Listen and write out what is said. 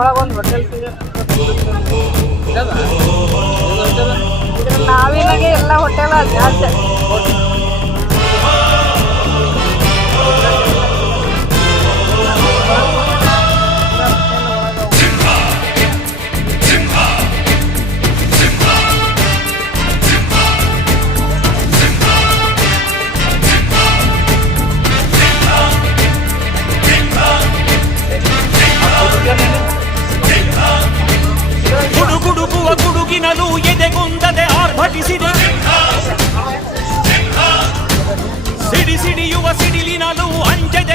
ಒಳಗೊಂದು hotel ನಾವಿನಾಗೆ ಎಲ್ಲ hotel ಜಾಸ್ತಿ. ಗುಡುಗುಡುಗುವ ಗುಡುಗಿನಲು ಎದೆಗುಂದದೆ ಆರ್ಭಟಿಸಿದೆ, ಸಿಡಿ ಸಿಡಿಯುವ ಸಿಡಿಲಿನಲು ಅಂಜದೆ